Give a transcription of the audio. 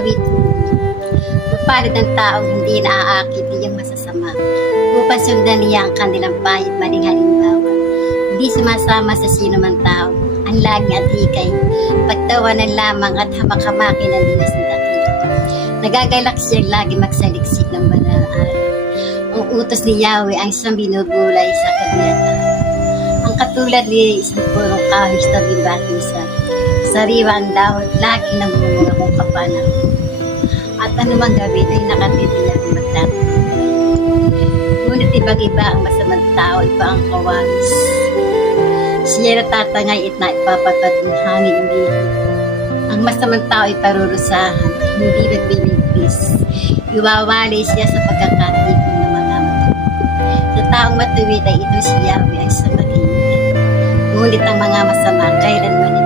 awit. Palad ng taong hindi naaakit iyong masasama. Upang sundan niya ang kanilang pahit maling halimbawa. Hindi sumasama sa sino man tao. Ang laging at hikay. Pagtawanan lamang at hamak-hamakin ang dinas ng dakil. Nagagalak siyang lagi magsaliksik ng banal na araw. Ang utos ni Yahweh ang isang binubulay sa kabiyatan. Ang katulad ni isang purong kawis na bibatisa. Sariwa ang dahon, laging namunga kung kapanang. At anumang gawin ay nakatitiyak magtatagumpay. Ngunit ibang-iba ang masamang tao, iba ang kawawis. Siya natatangay at naipapatad ng hangin hindi. Ang masamang tao ay parurusahan, hindi nagbiligpis. Iwawali siya sa pagkakatipon ng mga matuwid. Sa taong matuwid ay ito si Yahweh ay sa matinit. Ngunit ang mga masama kailanman